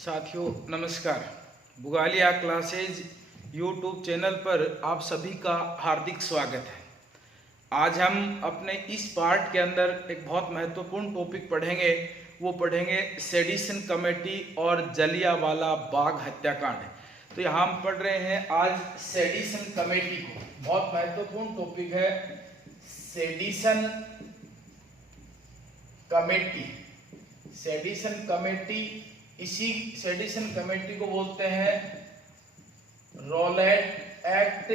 साथियों नमस्कार। Bugalia classes YouTube channel पर आप सभी का हार्दिक स्वागत है। आज हम अपने इस पार्ट के अंदर एक बहुत महत्वपूर्ण टॉपिक पढ़ेंगे। वो पढ़ेंगे सेडिशन कमेटी और जलियांवाला बाग हत्याकांड। तो यहाँ हम पढ़ रहे हैं आज सेडिशन कमेटी को। बहुत महत्वपूर्ण टॉपिक है सेडिशन कमेटी। सेडिशन कमेटी, इसी सेडिशन कमेटी को बोलते हैं रॉलेट एक्ट,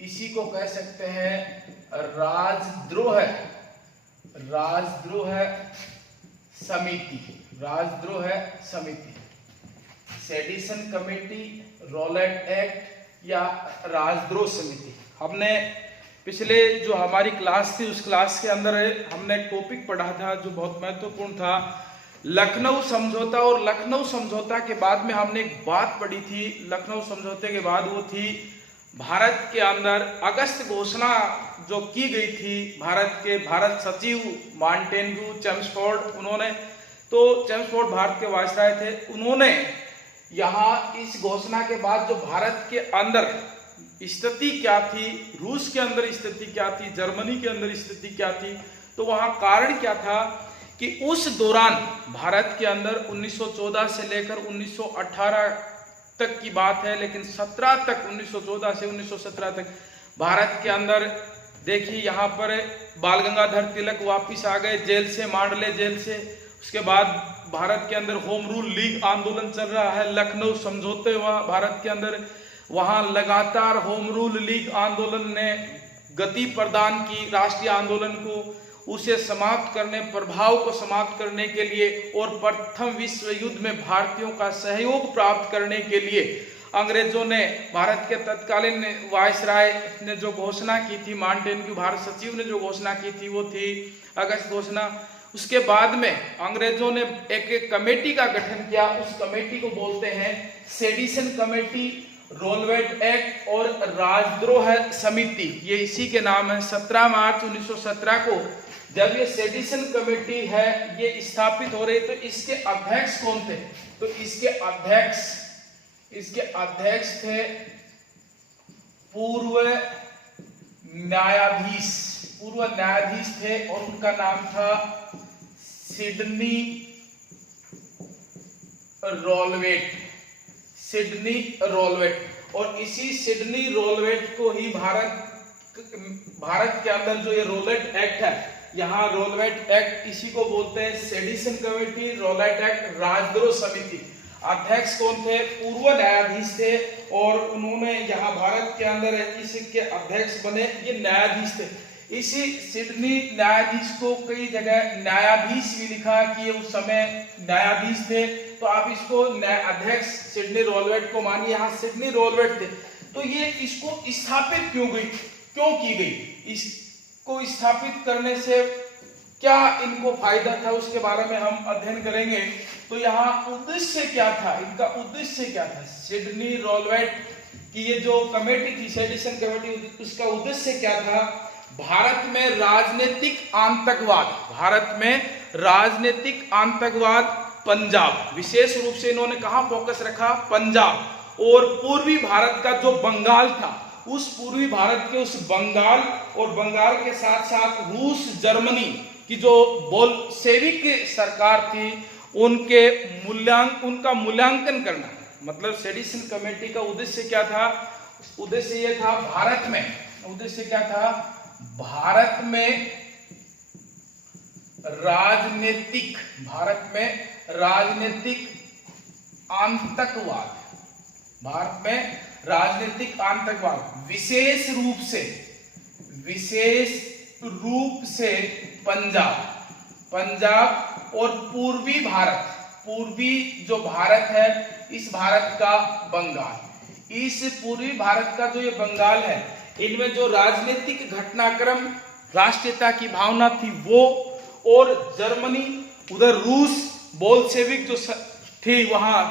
इसी को कह सकते हैं राजद्रोह समिति। राजद्रोह समिति, सेडिशन कमेटी, रॉलेट एक्ट या राजद्रोह समिति। हमने पिछले जो हमारी क्लास थी उस क्लास के अंदर हमने एक टॉपिक पढ़ा था जो बहुत महत्वपूर्ण था, लखनऊ समझौता। और लखनऊ समझौता के बाद में हमने एक बात पढ़ी थी। लखनऊ समझौते के बाद वो थी भारत के अंदर अगस्त घोषणा जो की गई थी। भारत सचिव माउंटेन्यू चेम्सफोर्ड, उन्होंने तो चेम्सफोर्ड भारत के वायसराय थे। उन्होंने यहाँ इस घोषणा के बाद जो भारत के अंदर स्थिति क्या थी, रूस के अंदर स्थिति क्या थी, जर्मनी के अंदर स्थिति क्या थी, तो वहाँ कारण क्या था कि उस दौरान भारत के अंदर 1914 से लेकर 1918 तक की बात है, लेकिन 17 तक 1914 से 1917 तक भारत के अंदर देखिए यहाँ पर बाल गंगाधर तिलक वापिस आ गए जेल से, मांडले जेल से। उसके बाद भारत के अंदर होम रूल लीग आंदोलन चल रहा है। लखनऊ समझौते हुआ भारत के अंदर, वहाँ लगातार होम रूल लीग आंदोलन ने गति प्रदान की राष्ट्रीय आंदोलन को, उसे समाप्त करने, प्रभाव को समाप्त करने के लिए और प्रथम विश्व युद्ध में भारतीयों का सहयोग प्राप्त करने के लिए अंग्रेजों ने, भारत के तत्कालीन वायसराय ने जो घोषणा की थी, माउंटेन्यू भारत सचिव ने जो घोषणा की थी वो थी अगस्त घोषणा। उसके बाद में अंग्रेजों ने एक कमेटी का गठन किया। उस कमेटी को बोलते हैं सेडिशन कमेटी, रॉलेट एक्ट और राजद्रोह समिति, ये इसी के नाम है। 17 मार्च 1917 को जब ये सेडिशन कमेटी है ये स्थापित हो रही, तो इसके अध्यक्ष कौन थे? तो इसके अध्यक्ष थे पूर्व न्यायाधीश थे और उनका नाम था सिडनी रॉलेट। और इसी सिडनी रॉलेट को ही भारत के अंदर जो ये रॉलेट एक्ट है, यहाँ रॉलेट एक्ट, इसी को बोलते हैं सेडिशन कमेटी, रॉलेट एक्ट, राजद्रोह समिति। अध्यक्ष कौन थे? पूर्व न्यायाधीश थे और उन्होंने यहाँ भारत के अंदर इसके अध्यक्ष बने, ये न्यायाधीश थे। इसी सिडनी न्यायाधीश को कई जगह न्यायाधीश भी लिखा कि ये उस समय न्यायाधीश थे, तो आप इसको अध्यक्ष सिडनी रॉलेट को मानिए। यहाँ सिडनी रॉलेट थे। तो ये इसको स्थापित क्यों की गई, इसको स्थापित करने से क्या इनको फायदा था, उसके बारे में हम अध्ययन करेंगे। तो यहाँ उद्देश्य क्या था, इनका उद्देश्य क्या था? सिडनी रॉलेट की ये जो कमेटी थी, सेडिशन कमेटी, उसका उद्देश्य क्या था? भारत में राजनीतिक आतंकवाद, पंजाब, विशेष रूप से इन्होंने कहां फोकस रखा? पंजाब और पूर्वी भारत का जो बंगाल था, उस पूर्वी भारत के उस बंगाल और बंगाल के साथ साथ रूस, जर्मनी की जो बोल्शेविक सरकार थी, उनका मूल्यांकन करना। मतलब सेडिशन कमेटी का उद्देश्य क्या था? उद्देश्य यह था भारत में राजनीतिक आतंकवाद, विशेष रूप से पंजाब और पूर्वी जो भारत है, इस भारत का बंगाल, इस पूर्वी भारत का जो ये बंगाल है, इनमें जो राजनीतिक घटनाक्रम, राष्ट्रीयता की भावना थी वो, और जर्मनी, उधर रूस, बोल्शेविक जो थी वहां,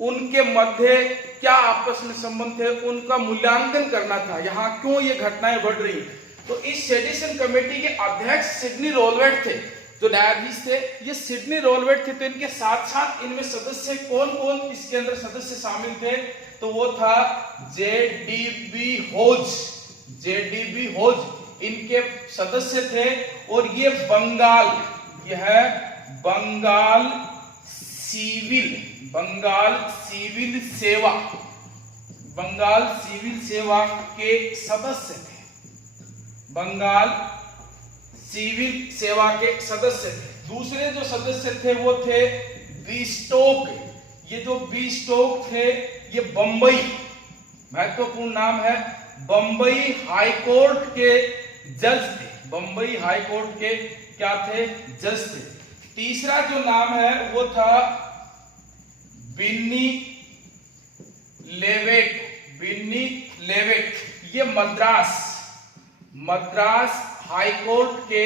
उनके मध्य क्या आपस में संबंध थे, उनका मूल्यांकन करना था। यहाँ क्यों ये घटनाएं बढ़ रही। तो इस सेडिशन कमेटी के अध्यक्ष सिडनी रॉलेट थे। जो न्यायाधीश थे ये सिडनी रोलवेट थे। तो इनके साथ साथ इनमें सदस्य कौन कौन इसके अंदर सदस्य शामिल थे, तो वो था जेडीबी होज, जेडीबी होज इनके सदस्य थे। और ये बंगाल, यह बंगाल सिविल सेवा, बंगाल सिविल सेवा के सदस्य थे, बंगाल सिविल सेवा के सदस्य थे। दूसरे जो सदस्य थे वो थे बीस्टोक, ये जो बीस्टोक थे ये बंबई, महत्वपूर्ण नाम है, बंबई हाईकोर्ट के जज थे, बंबई हाईकोर्ट के क्या थे, जज थे। तीसरा जो नाम है वो था बिन्नी लेवेट, बिन्नी लेवेट, ये मद्रास हाईकोर्ट के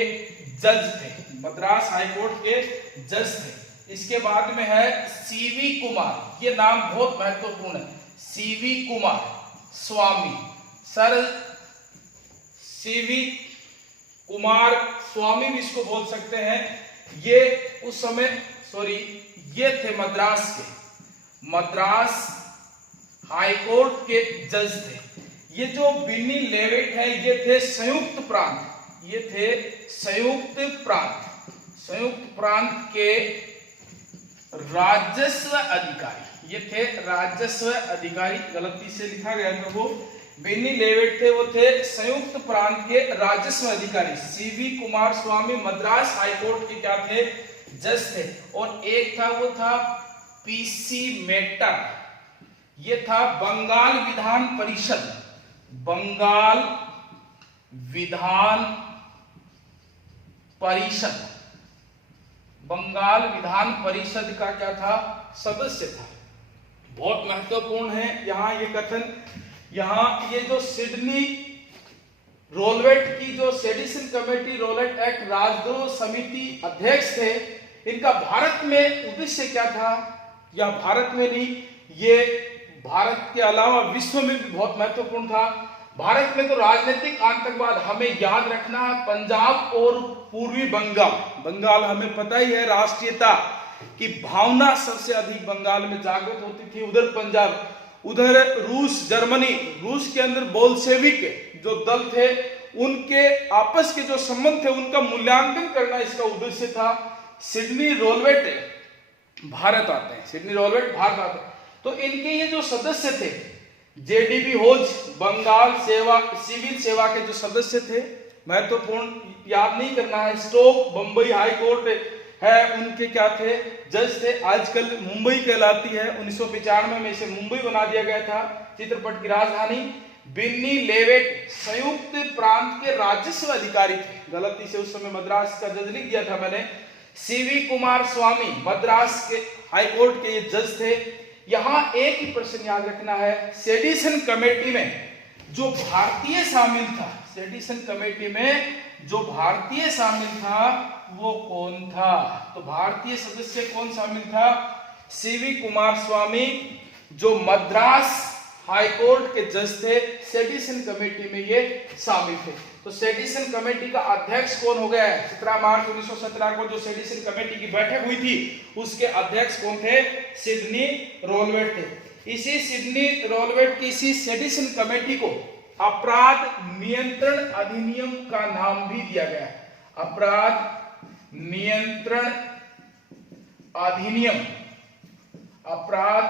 जज थे, मद्रास हाईकोर्ट के जज थे। इसके बाद में है सीवी कुमार, ये नाम बहुत महत्वपूर्ण है, सीवी कुमार स्वामी, सर सीवी कुमार स्वामी भी इसको बोल सकते हैं। ये उस समय ये थे मद्रास के, मद्रास हाईकोर्ट के जज थे। ये जो बिन्नी लेवेट है ये थे संयुक्त प्रांत, ये थे संयुक्त प्रांत के राजस्व अधिकारी, ये थे राजस्व अधिकारी, गलती से लिखा गया था वो बिन्नी लेवेट थे, वो थे संयुक्त प्रांत के राजस्व अधिकारी। सीवी कुमार स्वामी मद्रास हाईकोर्ट के क्या थे, जज थे। और एक था वो था पीसी मेटा, ये था बंगाल विधान परिषद, बंगाल विधान परिषद, बंगाल विधान परिषद का क्या था, सदस्य था। बहुत महत्वपूर्ण है यहाँ ये कथन, यहाँ ये जो सिडनी रोलवेट की जो सेडिशन कमेटी रोलवेट एक्ट राजद्रोह समिति अध्यक्ष थे, इनका भारत में उद्देश्य क्या था, या भारत में नहीं, ये भारत के अलावा विश्व में भी बहुत महत्वपूर्ण था। भारत में तो राजनीतिक आतंकवाद हमें याद रखना है, पंजाब और पूर्वी बंगाल हमें पता ही है, राष्ट्रीयता की भावना सबसे अधिक बंगाल में जागृत होती थी। उधर पंजाब, उधर रूस, जर्मनी, रूस के अंदर बोल्शेविक जो दल थे उनके आपस के जो संबंध थे उनका मूल्यांकन करना इसका उद्देश्य था। सिडनी रोलवेट भारत आते हैं, सिडनी रोलवेट भारत आते हैं। तो इनके ये जो सदस्य थे जेडीबी होज, बंगाल सिविल सेवा के जो सदस्य थे, महत्वपूर्ण याद नहीं करना है, स्टोक बंबई हाई कोर्ट है उनके क्या थे, जज थे। आजकल मुंबई कहलाती है, 1995 में इसे मुंबई बना दिया गया था, चित्रपट की राजधानी। बिन्नी लेवेट संयुक्त प्रांत के राजस्व अधिकारी थे, गलती से उस समय मद्रास का जज लिख दिया था मैंने। सीवी कुमार स्वामी मद्रास के हाईकोर्ट के ये जज थे। यहां एक ही प्रश्न याद रखना है, सेडिशन कमेटी में जो भारतीय शामिल था, सेडिशन कमेटी में जो भारतीय शामिल था वो कौन था, तो भारतीय सदस्य कौन शामिल था, सीवी कुमार स्वामी जो मद्रास हाईकोर्ट के जज थे, सेडिशन कमेटी में ये शामिल थे। तो सेडिशन कमेटी का अध्यक्ष कौन हो गया है, 17 मार्च 1917 को जो सेडिशन कमेटी की बैठक हुई थी उसके अध्यक्ष कौन थे, सिडनी रोलवेट थे। इसी सिडनी रोलवेट की इसी सेडिशन कमेटी को अपराध नियंत्रण अधिनियम का नाम भी दिया गया है, अपराध नियंत्रण अधिनियम, अपराध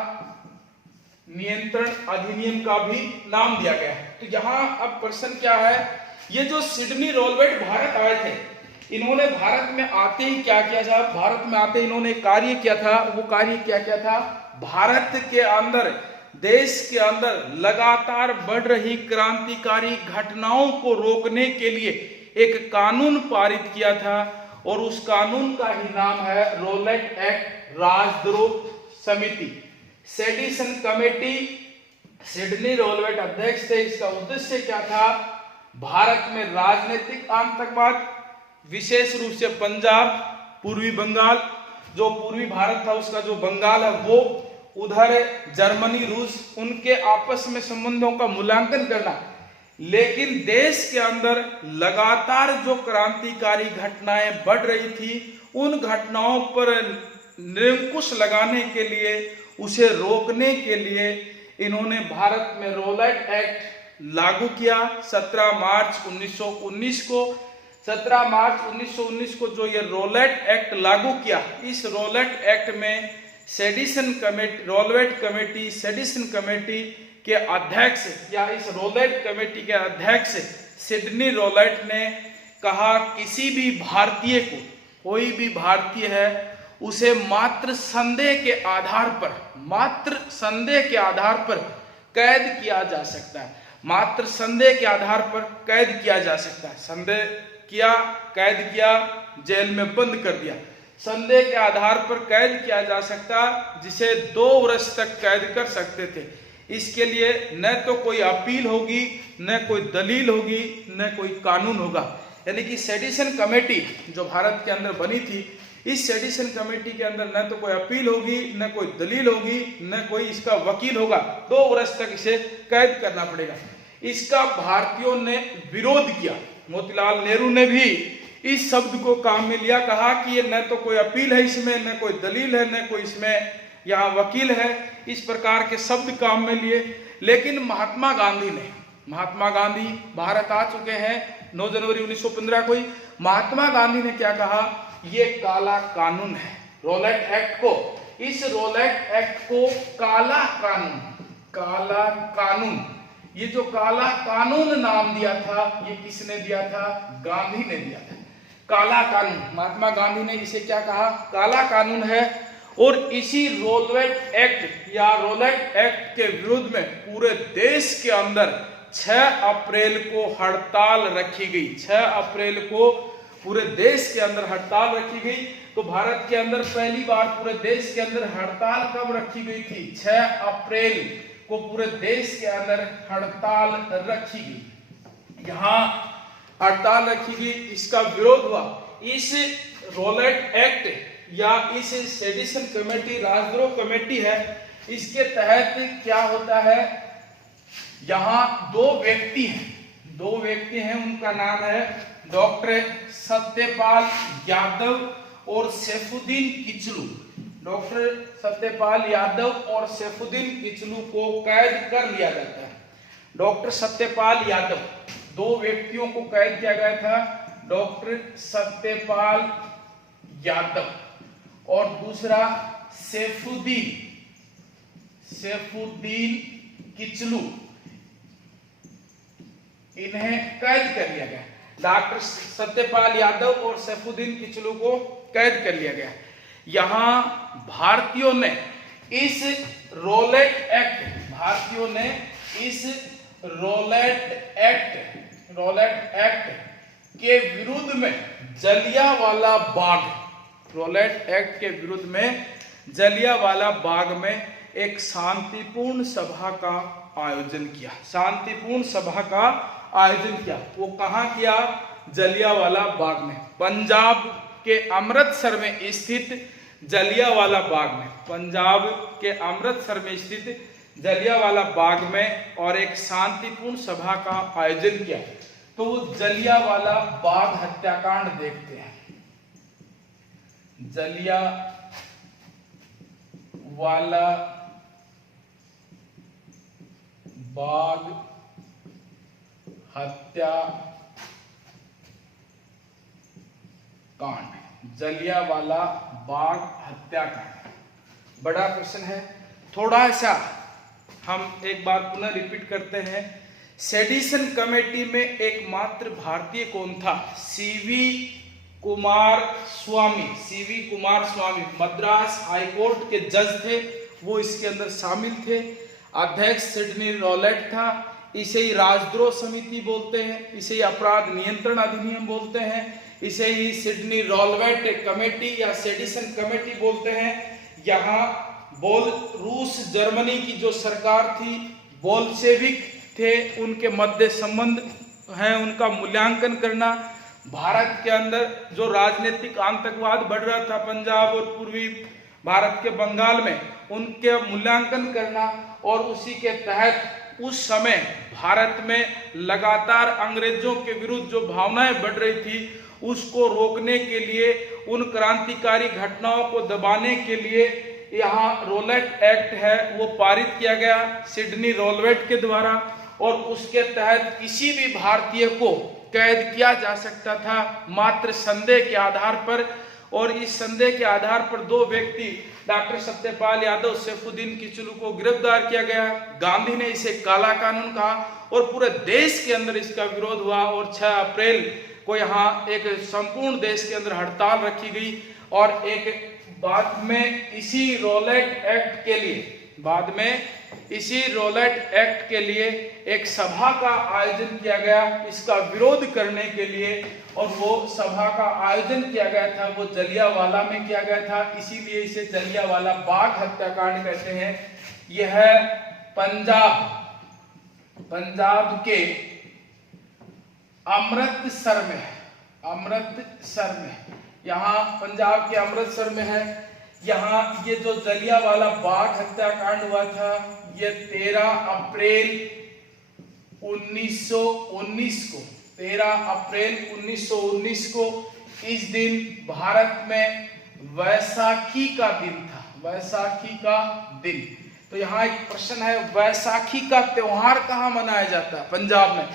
नियंत्रण अधिनियम का भी नाम दिया गया है। तो यहां अब प्रश्न क्या है, ये जो सिडनी रोलवेट भारत आए थे, इन्होंने भारत में आते ही क्या किया था, भारत में आते इन्होंने कार्य किया था, वो कार्य क्या किया था, भारत के अंदर, देश के अंदर लगातार बढ़ रही क्रांतिकारी घटनाओं को रोकने के लिए एक कानून पारित किया था, और उस कानून का ही नाम है रोलवेट एक्ट राजद्रोह समिति। सेडिशन कमेटी, सिडनी रोलवेट अध्यक्ष थे। इसका उद्देश्य क्या था, भारत में राजनीतिक आतंकवाद, विशेष रूप से पंजाब, पूर्वी बंगाल, जो पूर्वी भारत था उसका जो बंगाल है वो, उधर जर्मनी, रूस, उनके आपस में संबंधों का मूल्यांकन करना, लेकिन देश के अंदर लगातार जो क्रांतिकारी घटनाएं बढ़ रही थी, उन घटनाओं पर निरंकुश लगाने के लिए, उसे रोकने के लिए इन्होंने भारत में रोलेट एक्ट लागू किया 17 मार्च 1919 को। 17 मार्च 1919 को जो ये रोलेट एक्ट लागू किया, इस रोलेट एक्ट में sedition committee, Rowlatt committee, sedition committee के अध्यक्ष या इस रोलेट कमेटी के अध्यक्ष सिडनी रोलेट ने कहा किसी भी भारतीय को, कोई भी भारतीय है, उसे मात्र संदेह के आधार पर, मात्र संदेह के आधार पर कैद किया जा सकता है, मात्र संदेह के आधार पर कैद किया जा सकता है। संदेह किया, कैद किया, जेल में बंद कर दिया। संदेह के आधार पर कैद किया जा सकता, जिसे 2 वर्ष तक कैद कर सकते थे। इसके लिए न तो कोई अपील होगी, न कोई दलील होगी, न कोई कानून होगा। यानी कि सेडिशन कमेटी जो भारत के अंदर बनी थी, इस सेडिशन कमेटी के अंदर न तो कोई अपील होगी, न कोई दलील होगी, न कोई इसका वकील होगा। 2 वर्ष तक इसे कैद करना पड़ेगा। इसका भारतीयों ने विरोध किया। मोतीलाल नेहरू ने भी इस शब्द को काम में लिया, कहा कि ये न तो कोई अपील है इसमें, न कोई दलील है, न कोई इसमें यहाँ वकील है। इस प्रकार के शब्द काम में लिए। लेकिन महात्मा गांधी ने, महात्मा गांधी भारत आ चुके हैं 9 जनवरी 1915 को ही। महात्मा गांधी ने क्या कहा, ये काला कानून है। रोलेट एक्ट को, इस रोलेट एक्ट को काला कानून, काला कानून, ये जो काला कानून नाम दिया था, ये किसने दिया था? गांधी ने दिया था। काला कानून, महात्मा गांधी ने इसे क्या कहा? काला कानून है। और इसी रोलेट एक्ट या रोलेट एक्ट के विरुद्ध में पूरे देश के अंदर 6 अप्रैल को हड़ताल रखी गई। 6 अप्रैल को पूरे देश के अंदर हड़ताल रखी गई। तो भारत के अंदर पहली बार पूरे देश के अंदर हड़ताल कब रखी गई थी? 6 अप्रैल को पूरे देश के अंदर हड़ताल रखी गई। यहाँ हड़ताल रखी गई, इसका विरोध हुआ। इस रोलेट एक्ट या इस सेडिशन कमेटी, राजद्रोह कमेटी है, इसके तहत क्या होता है, यहाँ 2 व्यक्ति हैं, उनका नाम है डॉक्टर सत्यपाल यादव और सैफुद्दीन किचलू। डॉक्टर सत्यपाल यादव और सैफुद्दीन किचलू को कैद कर लिया जाता है। डॉक्टर सत्यपाल यादव, 2 व्यक्तियों को कैद किया गया था, डॉक्टर सत्यपाल यादव और दूसरा सैफुद्दीन किचलू, इन्हें कैद कर लिया गया। डॉक्टर सत्यपाल यादव और सैफुद्दीन किचलू को कैद कर लिया गया। यहां भारतीयों ने इस रोलेट एक्ट के विरुद्ध में जलियांवाला बाग, रोलेट एक्ट के विरुद्ध में जलियांवाला बाग में एक शांतिपूर्ण सभा का आयोजन किया। शांतिपूर्ण सभा का आयोजन किया। वो कहाँ किया? जलियांवाला बाग में, पंजाब के अमृतसर में स्थित जलियांवाला बाग में, पंजाब के अमृतसर में स्थित जलियांवाला बाग में, और एक शांतिपूर्ण सभा का आयोजन किया। तो वो जलियांवाला बाग हत्याकांड देखते हैं। जलियांवाला बाग हत्याकांड, जलियांवाला बाग हत्याकांड बड़ा प्रश्न है। थोड़ा सा हम एक बार पुनः रिपीट करते हैं। सेडिशन कमेटी में एकमात्र भारतीय कौन था? सीवी कुमार स्वामी मद्रास हाईकोर्ट के जज थे, वो इसके अंदर शामिल थे। अध्यक्ष सिडनी रोलेट था। इसे ही राजद्रोह समिति बोलते हैं, इसे ही अपराध नियंत्रण अधिनियम बोलते हैं, इसे ही सिडनी रोलेट कमेटी या सेडिशन कमेटी बोलते हैं। यहाँ रूस जर्मनी की जो सरकार थी, बोल्शेविक थे, उनके मध्य संबंध है, उनका मूल्यांकन करना। भारत के अंदर जो राजनीतिक आतंकवाद बढ़ रहा था पंजाब और पूर्वी भारत के बंगाल में, उनके मूल्यांकन करना और उसी के तहत उस समय भारत में लगातार अंग्रेजों के विरुद्ध जो भावनाएं बढ़ रही थी उसको रोकने के लिए, उन क्रांतिकारी घटनाओं को दबाने के लिए यहाँ रोलेट एक्ट है वो पारित किया गया सिडनी रोलवेट के द्वारा। और उसके तहत किसी भी भारतीय को कैद किया जा सकता था मात्र संदेह के आधार पर। और इस संदेह के आधार पर दो व्यक्ति डॉक्टर सत्यपाल यादव, सैफुद्दीन किचलू को गिरफ्तार किया गया। गांधी ने इसे काला कानून कहा और पूरे देश के अंदर इसका विरोध हुआ और 6 अप्रैल को यहाँ एक संपूर्ण देश के अंदर हड़ताल रखी गई। और एक बाद में इसी रोलेट एक्ट के लिए एक सभा का आयोजन किया गया इसका विरोध करने के लिए। और वो सभा का आयोजन किया गया था वो जलियांवाला में किया गया था, इसीलिए इसे जलियांवाला बाग हत्याकांड कहते हैं। यह पंजाब के अमृतसर में यहाँ पंजाब के अमृतसर में है। यहाँ ये जो जलियांवाला बाग हत्याकांड हुआ था ये 13 अप्रैल 1919 को इस दिन भारत में वैसाखी का दिन। तो यहाँ एक प्रश्न है, वैसाखी का त्योहार कहाँ मनाया जाता है? पंजाब में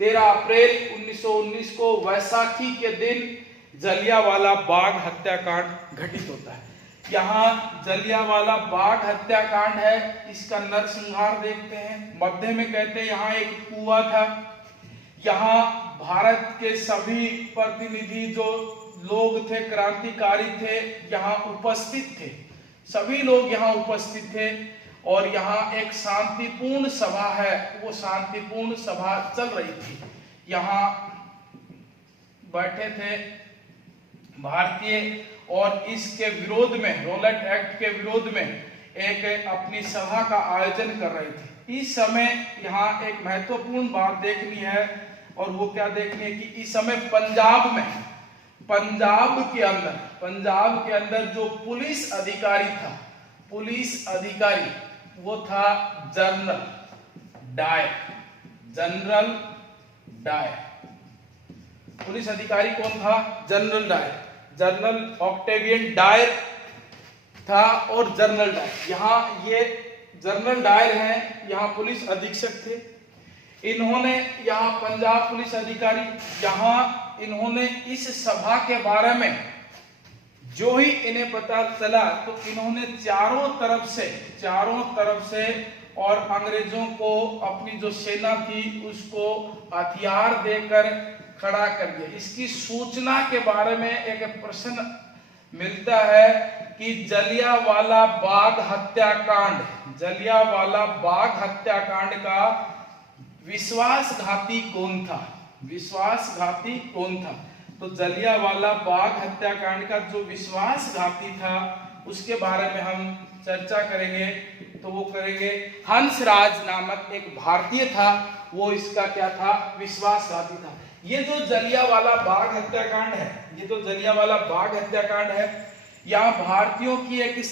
13 अप्रैल 1919 को वैसाखी के दिन जलियांवाला बाग हत्याकांड घटित होता है। यहाँ जलियांवाला बाग हत्याकांड है, इसका नरसंहार देखते हैं। मध्य में कहते हैं यहाँ एक कुआं था। यहाँ भारत के सभी प्रतिनिधि जो लोग थे, क्रांतिकारी थे, यहाँ उपस्थित थे। सभी लोग यहाँ उपस्थित थे और यहाँ एक शांतिपूर्ण सभा है, वो शांतिपूर्ण सभा चल रही थी। यहाँ बैठे थे भारतीय और इसके विरोध में, रोलेट एक्ट के विरोध में एक अपनी सभा का आयोजन कर रहे थे। इस समय यहाँ एक महत्वपूर्ण बात देखनी है और वो क्या देखनी है कि इस समय पंजाब के अंदर जो पुलिस अधिकारी वो था जनरल डायर। पुलिस अधिकारी कौन था? जनरल ऑक्टेवियन डायर था और जनरल डायर। यहाँ ये जनरल डायर हैं, यहाँ पुलिस अधीक्षक थे। इन्होंने यहाँ पंजाब पुलिस अधिकारी, यहाँ इन्होंने इस सभा के बारे में जो ही इन्हें पता चला तो इन्होंने चारों तरफ से और अंग्रेजों को अपनी जो सेना थी उसको हथियार देकर खड़ा कर दिया। इसकी सूचना के बारे में एक प्रश्न मिलता है कि जलियांवाला बाग हत्याकांड का विश्वासघाती कौन था? तो जलियांवाला बाग हत्याकांड का जो विश्वासघाती था उसके बारे में हम चर्चा करेंगे। तो वो करेंगे, हंसराज नामक एक भारतीय था, वो इसका क्या था? विश्वासघाती था। ये जो जलियांवाला बाग हत्याकांड है, यहाँ भारतीयों की एक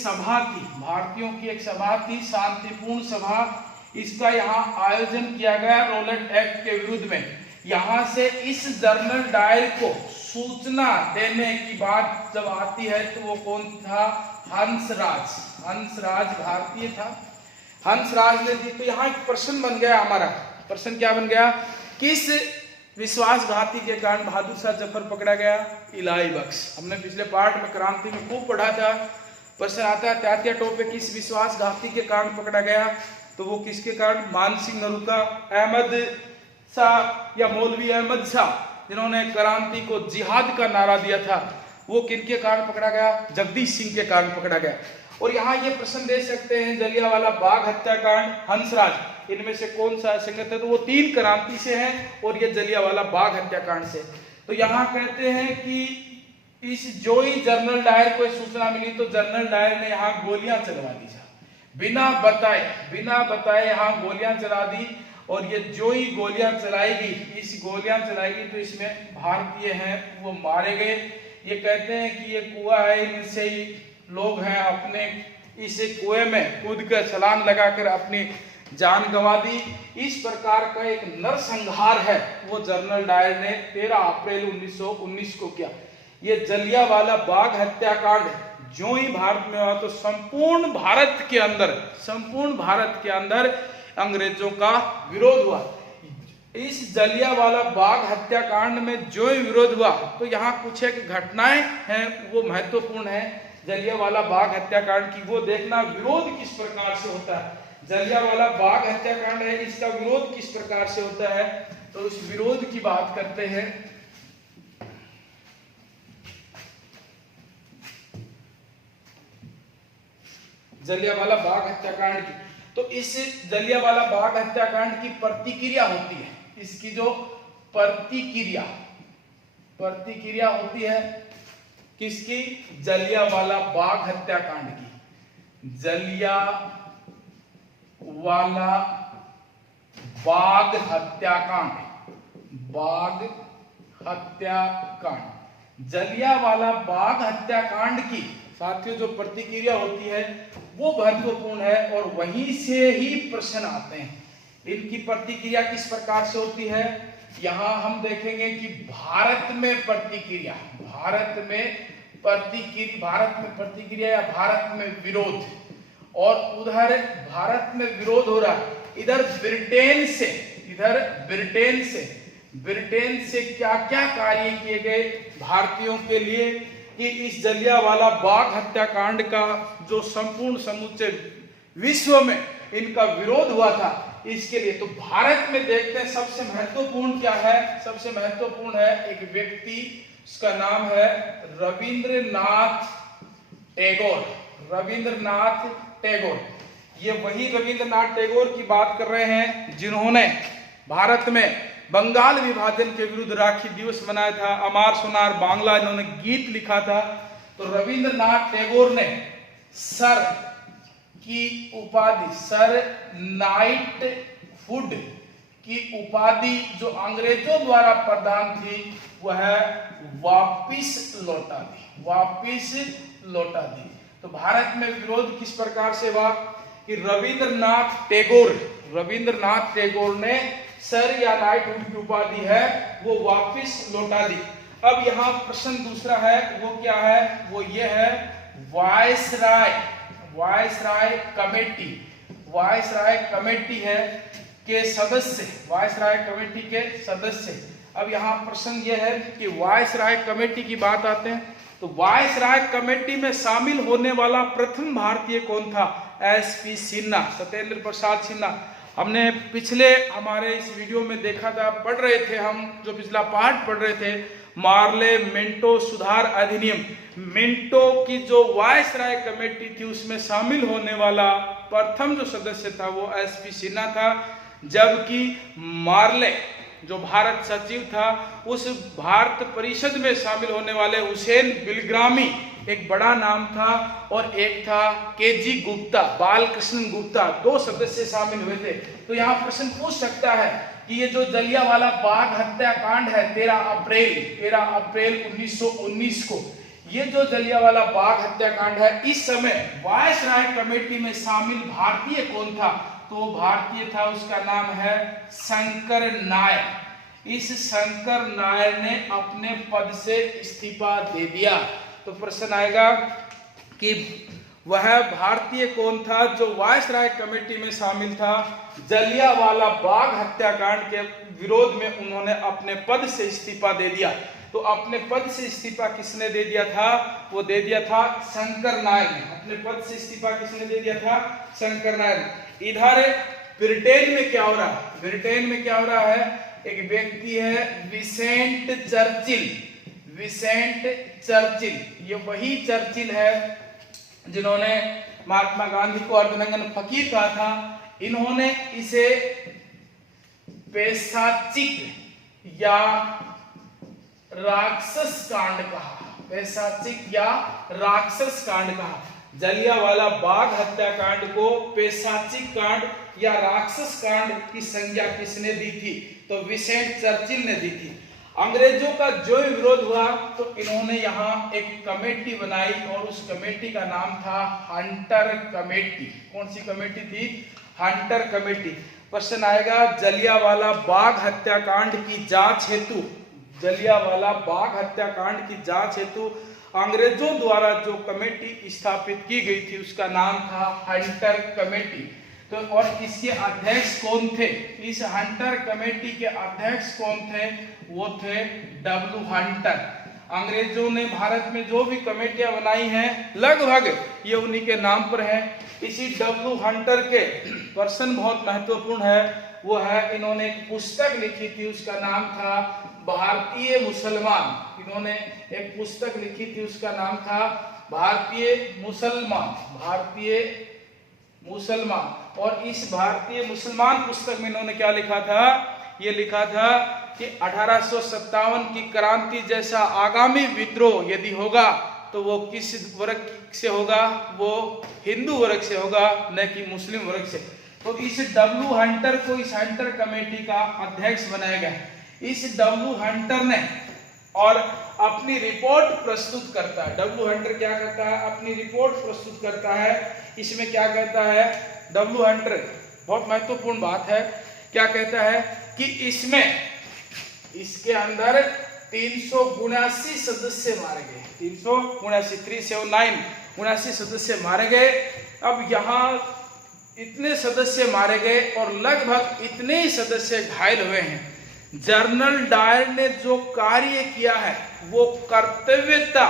सभा थी, शांतिपूर्ण सभा। इसका यहाँ आयोजन किया गया रोलेट एक्ट के विरुद्ध में। यहाँ से इस जनरल डायर को सूचना देने की बात जब आती है तो वो कौन था? हंसराज भारतीय था। हंसराज ने दी। तो यहाँ एक प्रश्न बन गया, हमारा प्रश्न क्या बन गया? किस विश्वासघाती के कारण बहादुर शाह जफर पकड़ा गया? इलाही बख्श। हमने पिछले पार्ट में क्रांति में खूब पढ़ा था। प्रश्न आता है तात्या टोपे किस विश्वासघाती के कारण पकड़ा गया? तो वो किसके कारण? मानसिंह नरूका, अहमद शाह या मौलवी अहमद शाह, जिन्होंने क्रांति को जिहाद का नारा दिया था, वो किनके कारण पकड़ा गया? जगदीश सिंह के कारण पकड़ा गया। और यहाँ ये प्रश्न दे सकते हैं, जलियांवाला बाग हत्याकांड, हंसराज, इनमें से कौन सा संगत है? तो वो 3 क्रांति से हैं और ये जलियांवाला बाग हत्याकांड से। तो यहाँ कहते हैं कि इस जो ही जनरल डायर को सूचना मिली तो जनरल डायर ने यहाँ गोलियां चलवा दी। बिना बताए यहाँ गोलियां चला दी। और ये जो ही गोलियां चलाएगी तो इसमें भारतीय हैं वो मारे गए। ये कहते हैं कि ये कुआं है, इनसे ही लोग हैं अपने इस कुएं में कूद कर छलांग लगाकर अपनी जान गंवा दी। इस प्रकार का एक नरसंहार है वो जनरल डायर ने 13 अप्रैल 1919 को किया। ये जलियांवाला बाग हत्याकांड जो ही भारत में हुआ तो संपूर्ण भारत के अंदर अंग्रेजों का विरोध हुआ। इस जलियांवाला बाग हत्याकांड में जो ही विरोध हुआ तो यहाँ कुछ एक घटनाएं हैं वो महत्वपूर्ण है जलियांवाला बाग हत्याकांड की, वो देखना विरोध किस प्रकार से होता है। जलियांवाला बाग हत्याकांड है, इसका विरोध किस प्रकार से होता है, तो उस विरोध की बात करते हैं। जलियांवाला बाग हत्याकांड की, तो इस जलियांवाला बाग हत्याकांड की प्रतिक्रिया होती है, इसकी जो प्रतिक्रिया होती है किसकी, जलियांवाला बाग हत्याकांड की। जलियांवाला बाग हत्याकांड, जलियांवाला बाग हत्याकांड की साथियों जो प्रतिक्रिया होती है वो महत्वपूर्ण है और वहीं से ही प्रश्न आते हैं। इनकी प्रतिक्रिया किस प्रकार से होती है, यहां हम देखेंगे कि भारत में प्रतिक्रिया या भारत में विरोध, और उधर भारत में विरोध हो रहा, इधर ब्रिटेन से क्या क्या कार्य किए गए भारतीयों के लिए कि इस जलियांवाला बाग हत्याकांड का जो संपूर्ण समूचे विश्व में इनका विरोध हुआ था इसके लिए। तो भारत में देखते हैं सबसे महत्वपूर्ण क्या है, सबसे महत्वपूर्ण है एक व्यक्ति, उसका नाम है रविंद्रनाथ टैगोर। ये वही रविंद्रनाथ टैगोर की बात कर रहे हैं जिन्होंने भारत में बंगाल विभाजन के विरुद्ध राखी दिवस मनाया था, अमार सोनार बांग्ला इन्होंने गीत लिखा था। तो रविंद्रनाथ टैगोर ने सर नाइटहुड की उपाधि जो अंग्रेजों द्वारा प्रदान थी वह वापिस लौटा दी। तो भारत में विरोध किस प्रकार से हुआ कि रविंद्रनाथ टैगोर ने सर या नाइटहुड की उपाधि है वो वापिस लौटा दी। अब यहाँ प्रश्न दूसरा है वो क्या है, वो ये है वायसराय कमेटी है के सदस्य। अब यहाँ प्रश्न ये है कि वायसराय कमेटी की बात आते हैं तो वायसराय कमेटी में शामिल होने वाला प्रथम भारतीय कौन था, एसपी सिन्हा, सत्येंद्र प्रसाद सिन्हा। हमने पिछले हमारे इस वीडियो में देखा था, पढ़ रहे थे हम, जो पिछला पार्ट पढ़ रहे थे मार्ले मिंटो सुधार अधिनियम, मिंटो की जो वायसराय कमेटी थी उसमें शामिल होने वाला प्रथम जो सदस्य था वो एसपी सिन्हा था, जबकि मार्ले जो भारत सचिव था उस भारत परिषद में शामिल होने वाले हुसैन बिलग्रामी एक बड़ा नाम था, और एक था केजी गुप्ता, बालकृष्ण गुप्ता, 2 सदस्य शामिल हुए थे। तो यहाँ प्रश्न पूछ सकता है कि ये जो जलियांवाला बाग हत्याकांड है 13 अप्रैल 1919 को, ये जो जलियांवाला बाग हत्याकांड है इस समय वायसराय कमेटी में शामिल भारतीय कौन था, तो भारतीय था उसका नाम है शंकर नायर। इस शंकर नायर ने अपने पद से इस्तीफा दे दिया। तो प्रश्न आएगा कि वह भारतीय कौन था जो वायसराय कमेटी में शामिल था, जलियांवाला बाग हत्याकांड के विरोध में उन्होंने अपने पद से इस्तीफा दे दिया। तो अपने पद से इस्तीफा किसने दे दिया था, वो दे दिया था शंकर नायर ने। अपने पद से इस्तीफा किसने दे दिया था, शंकर नायर। इधर ब्रिटेन में क्या हो रहा है, एक व्यक्ति है विसेंट चर्चिल। ये वही चर्चिल है जिन्होंने महात्मा गांधी को अर्धनंगन फकीर कहा था। इन्होंने इसे पैशाचिक या राक्षस कांड कहा। जलियांवाला बाग हत्याकांड को पैशाचिक कांड या राक्षस कांड की संज्ञा किसने दी थी, तो विसेंट चर्चिल ने दी थी। अंग्रेजों का जो विरोध हुआ तो इन्होंने यहाँ एक कमेटी बनाई और उस कमेटी का नाम था हंटर कमेटी। कौन सी कमेटी थी, हंटर कमेटी। क्वेश्चन आएगा जलियांवाला बाग हत्याकांड की जांच हेतु, जलियांवाला बाग हत्याकांड की जांच हेतु अंग्रेजों द्वारा जो कमेटी स्थापित की गई थी उसका नाम था हंटर कमेटी। तो और इसके अध्यक्ष कौन थे? इस हंटर कमेटी के अध्यक्ष कौन थे? वो थे डब्ल्यू हंटर। अंग्रेजों ने भारत में जो भी कमेटियां बनाई हैं लगभग ये उन्हीं के नाम पर है। इसी डब्ल्यू हंटर के पर्सन बहुत महत्वपूर्ण है, वो है इन्होंने एक पुस्तक लिखी थी, उसका नाम था भारतीय मुसलमान। इन्होंने एक पुस्तक लिखी थी, उसका नाम था भारतीय मुसलमान, भारतीय मुसलमान। और इस भारतीय मुसलमान पुस्तक में इन्होंने क्या लिखा था? ये लिखा था कि 1857 की क्रांति जैसा आगामी विद्रोह यदि होगा तो वो किस वर्ग से होगा? वो हिंदू वर्ग से होगा, न कि मुस्लिम वर्ग से। तो इस डब्ल्यू हंटर को इस हंटर कमेटी का अध्यक्ष बनाया गया। इस डब्ल्यू हंटर ने और अपनी रिपोर्ट प्रस्तुत करता है। डब्ल्यू हंटर क्या करता है? अपनी रिपोर्ट प्रस्तुत करता है। इसमें क्या कहता है डब्ल्यू हंटर? बहुत महत्वपूर्ण बात है। क्या कहता है कि इसके अंदर 379 सदस्य मारे गए, 379 सदस्य मारे गए। अब यहाँ इतने सदस्य मारे गए और लगभग इतने ही सदस्य घायल हुए हैं। जनरल डायर ने जो कार्य किया है वो कर्तव्यता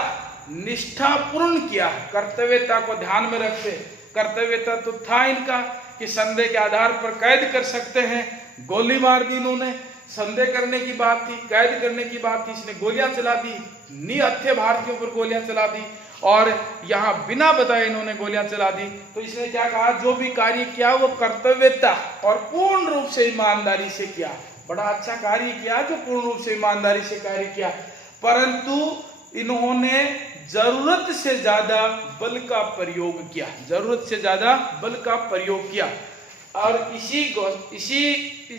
निष्ठापूर्ण किया। कर्तव्यता को ध्यान में रखते, कर्तव्यता तो था इनका कि संदेह के आधार पर कैद कर सकते हैं, गोली मार दी इन्होंने। संदेह करने की बात थी, कैद करने की बात थी, इसने गोलियां चला दी, निहत्थे भारतीयों पर गोलियां चला दी और यहाँ बिना बताए इन्होंने गोलियां चला दी। तो इसने क्या कहा? जो भी कार्य किया वो कर्तव्यता और पूर्ण रूप से ईमानदारी से किया। बड़ा अच्छा कार्य किया जो पूर्ण रूप से ईमानदारी से कार्य किया, परंतु इन्होंने जरूरत से ज्यादा बल का प्रयोग किया, जरूरत से ज्यादा बल का प्रयोग किया। और इसी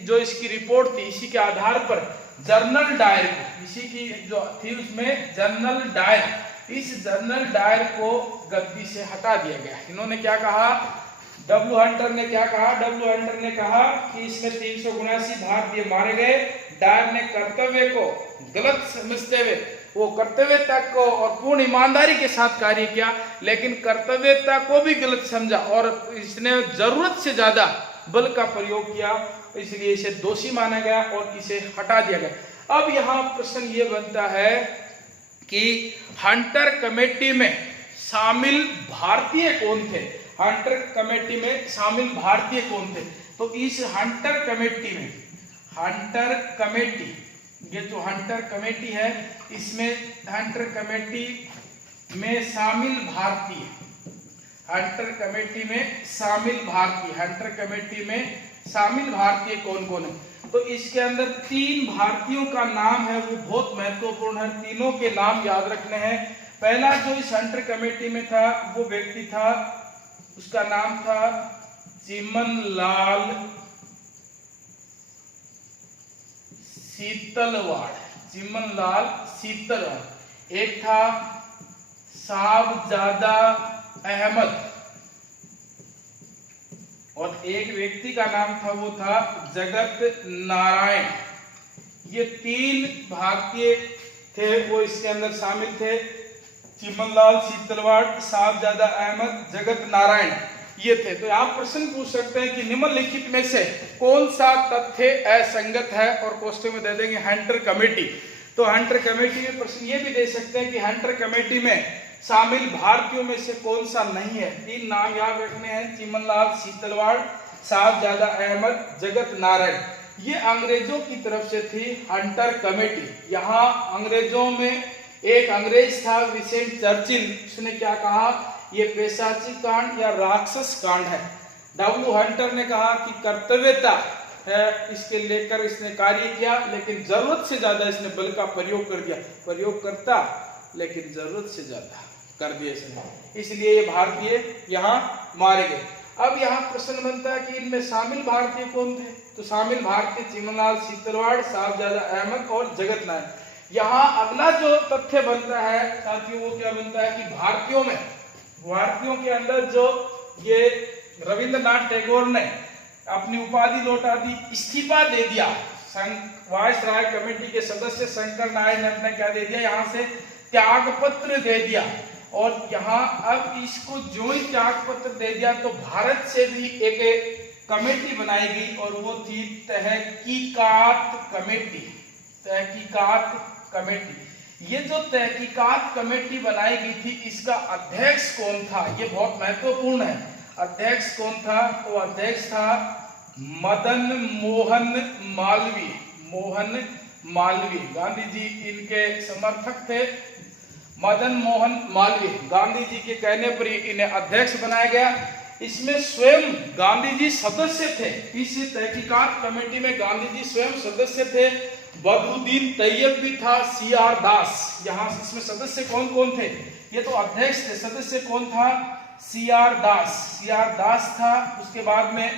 जो इसकी रिपोर्ट थी, इसी के आधार पर जनरल डायर को, इसी की जो थी उसमें जनरल डायर, इस जनरल डायर को गद्दी से हटा दिया गया। इन्होंने क्या कहा? डब्ल्यू हंटर ने क्या कहा? डब्ल्यू हंटर ने कहा कि इसमें 379 भारतीय मारे गए। डायर ने कर्तव्य को गलत समझते हुए वो कर्तव्यता को और पूर्ण ईमानदारी के साथ कार्य किया, लेकिन कर्तव्यता को भी गलत समझा और इसने जरूरत से ज्यादा बल का प्रयोग किया, इसलिए इसे दोषी माना गया और इसे हटा दिया गया। अब यहाँ प्रश्न ये बनता है कि हंटर कमेटी में शामिल भारतीय कौन थे? हंटर कमेटी में शामिल भारतीय कौन थे? तो इस हंटर कमेटी में, हंटर कमेटी, ये जो हंटर कमेटी है इसमें हंटर कमेटी में शामिल भारतीय, हंटर कमेटी में शामिल भारतीय, हंटर कमेटी में शामिल भारतीय कौन कौन है? तो इसके अंदर 3 भारतीयों का नाम है, वो बहुत महत्वपूर्ण है। तीनों के नाम याद रखने हैं। पहला जो इस हंटर कमेटी में था वो व्यक्ति था, उसका नाम था चिमनलाल शीतलवाड़, चिमनलाल शीतलवाड़। एक था साहबजादा अहमद और एक व्यक्ति का नाम था वो था जगत नारायण। ये 3 भारतीय थे, वो इसके अंदर शामिल थे। चिमनलाल शीतलवाड़, साहबजादा अहमद, जगत नारायण, ये थे। तो आप प्रश्न पूछ सकते हैं कि निम्नलिखित में से कौन सा तथ्य असंगत है, और क्वेश्चन में दे देंगे हंटर कमेटी। तो हंटर कमेटी में प्रश्न ये भी दे सकते हैं कि हंटर कमेटी में शामिल भारतीयों में से कौन सा नहीं है। 3 नाम याद रखने हैं, चिमनलाल शीतलवाड़, साहबजादा अहमद, जगत नारायण। ये अंग्रेजों की तरफ से थी हंटर कमेटी। यहाँ अंग्रेजों में एक अंग्रेज था विंस्टन चर्चिल, उसने क्या कहा? ये पेशाची कांड या राक्षस कांड है। डब्ल्यू हंटर ने कहा कि कर्तव्यता है, इसके लेकर इसने कार्य किया, लेकिन जरूरत से ज्यादा इसने बल का प्रयोग कर दिया। प्रयोग करता लेकिन जरूरत से ज्यादा कर दिया इसने, इसलिए ये भारतीय यहाँ मारे गए। अब यहाँ प्रश्न बनता है कि इनमें शामिल भारतीय कौन थे? तो शामिल भारतीय चिमनलाल शीतलवाड़, साहबजादा अहमद और जगत नारायण। यहाँ अगला जो तथ्य बनता है साथियों, वो क्या बनता है कि भारतीयों के अंदर जो ये रविंद्रनाथ टैगोर ने अपनी उपाधि लौटा दी, इस्तीफा दे दिया। वायसराय कमेटी के सदस्य शंकर नारायण ने क्या दे दिया, यहाँ से त्याग पत्र दे दिया। और यहाँ अब इसको जो ही त्याग पत्र दे दिया तो भारत से भी एक कमेटी बनाई गई और वो थी तहकीकात कमेटी। तहकीकात कमेटी, ये जो तहकीकात कमेटी बनाई गई थी इसका अध्यक्ष कौन था, ये बहुत महत्वपूर्ण है। अध्यक्ष कौन था, तो अध्यक्ष था मदन मोहन मालवीय। मोहन मालवीय, गांधी जी इनके समर्थक थे। मदन मोहन मालवीय, गांधी जी के कहने पर इन्हें अध्यक्ष बनाया गया। इसमें स्वयं गांधी जी सदस्य थे। इस तहकीकात कमेटी में गांधी जी स्वयं सदस्य थे। बदरुद्दीन तैयब भी था, CR दास। यहाँ इसमें सदस्य कौन कौन थे, ये तो अध्यक्ष थे, सदस्य कौन था, CR दास। CR दास था। उसके बाद में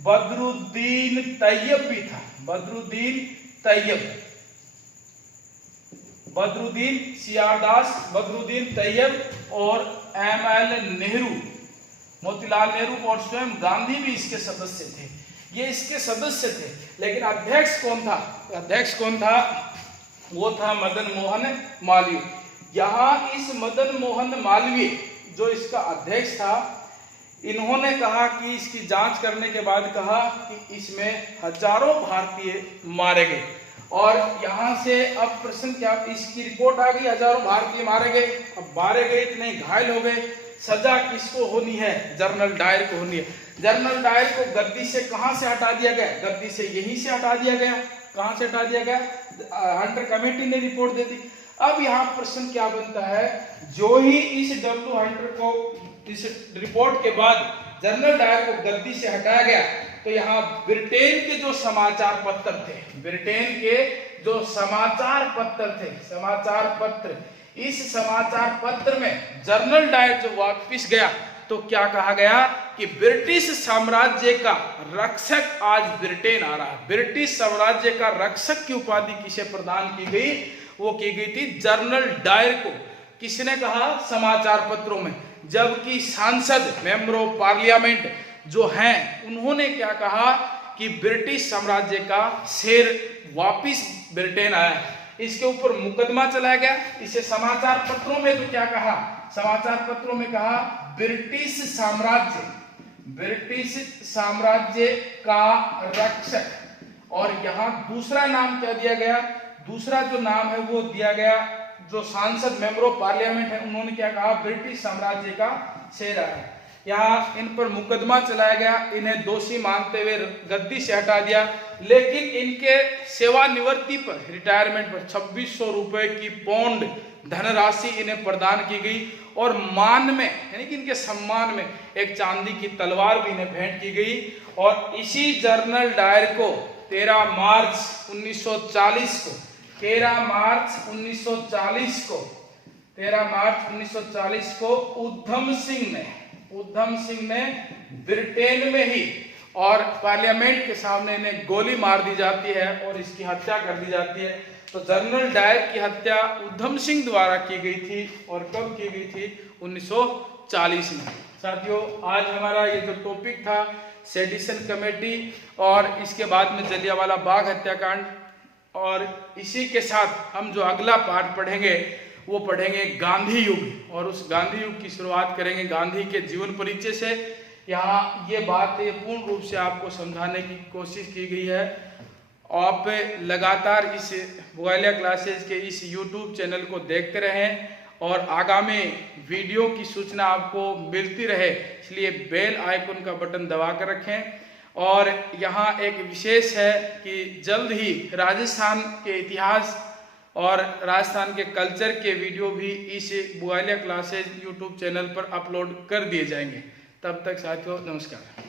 बदरुद्दीन तैयब भी था। बदरुद्दीन तैयब, बदरुद्दीन, CR दास, बदरुद्दीन तैयब और ML नेहरू, मोतीलाल नेहरू और स्वयं गांधी भी इसके सदस्य थे। ये इसके सदस्य थे। लेकिन अध्यक्ष कौन था, अध्यक्ष कौन था, वो था मदन मोहन मालवीय। यहाँ इस मदन मोहन मालवीय जो इसका अध्यक्ष था, इन्होंने कहा कि इसकी जांच करने के बाद कहा कि इसमें हजारों भारतीय मारे गए। और यहाँ से अब प्रश्न क्या, इसकी रिपोर्ट आ गई, हजारों भारतीय मारे गए। अब मारे गए, इतने घायल हो गए, सजा किसको होनी है, जनरल डायर को होनी है। जनरल डायर को गद्दी से कहां से हटा दिया गया, गद्दी से यहीं से हटा दिया गया। कहां से हटा दिया गया, हंटर कमेटी ने रिपोर्ट दे दी। अब यहाँ प्रश्न क्या बनता है, जो ही इस डब्ल्यू हंटर को इस रिपोर्ट के बाद जनरल डायर को गद्दी से हटाया गया, तो यहाँ ब्रिटेन के जो समाचार पत्र थे, ब्रिटेन के जो समाचार पत्र थे, समाचार पत्र, इस समाचार पत्र में जनरल डायर जो वापस गया तो क्या कहा गया कि ब्रिटिश साम्राज्य का रक्षक आज ब्रिटेन आ रहा है। ब्रिटिश साम्राज्य का रक्षक की उपाधि किसे प्रदान की गई, वो की गई थी जनरल डायर को। किसने कहा, समाचार पत्रों में। जबकि सांसद, मेंबर ऑफ पार्लियामेंट जो हैं, उन्होंने क्या कहा कि ब्रिटिश साम्राज्य का शेर वापिस ब्रिटेन आया है। इसके ऊपर मुकदमा चलाया गया। इसे समाचार पत्रों में तो क्या कहा, समाचार पत्रों में कहा ब्रिटिश साम्राज्य, ब्रिटिश साम्राज्य का रक्षक। और यहाँ दूसरा नाम क्या दिया गया, दूसरा जो नाम है वो दिया गया, जो सांसद मेंबर ऑफ पार्लियामेंट है, उन्होंने क्या कहा, ब्रिटिश साम्राज्य का शेर है। यहाँ इन पर मुकदमा चलाया गया, इन्हें दोषी मानते हुए गद्दी से हटा दिया। लेकिन इनके सेवानिवृत्ति पर, रिटायरमेंट पर 2600 रुपए की पौंड धनराशि इन्हें प्रदान की गई। और मान में, यानी कि इनके सम्मान में, एक चांदी की तलवार भी इन्हें भेंट की गई। और इसी जनरल डायर को 13 मार्च 1940 को, 13 मार्च 1940 को, 13 मार्च 1940 को उधम सिंह ने ब्रिटेन में ही और पार्लियामेंट के सामने इन्हें गोली मार दी जाती है और इसकी हत्या कर दी जाती है। तो जनरल डायर की हत्या उधम सिंह द्वारा की गई थी। और कब की गई थी, 1940 में। साथियों, आज हमारा ये जो टॉपिक था सेडिशन कमेटी और इसके बाद में जलियांवाला बाग हत्याकांड, और इसी के साथ हम जो अगला पार्ट पढ़ेंगे वो पढ़ेंगे गांधी युग। और उस गांधी युग की शुरुआत करेंगे गांधी के जीवन परिचय से। यहाँ ये बात पूर्ण रूप से आपको समझाने की कोशिश की गई है। आप लगातार इस बुगालिया क्लासेज के इस YouTube चैनल को देखते रहें और आगामी वीडियो की सूचना आपको मिलती रहे, इसलिए बेल आइकन का बटन दबा कर रखें। और यहाँ एक विशेष है कि जल्द ही राजस्थान के इतिहास और राजस्थान के कल्चर के वीडियो भी इस बुगालिया क्लासेज YouTube चैनल पर अपलोड कर दिए जाएंगे। तब तक साथियों, नमस्कार।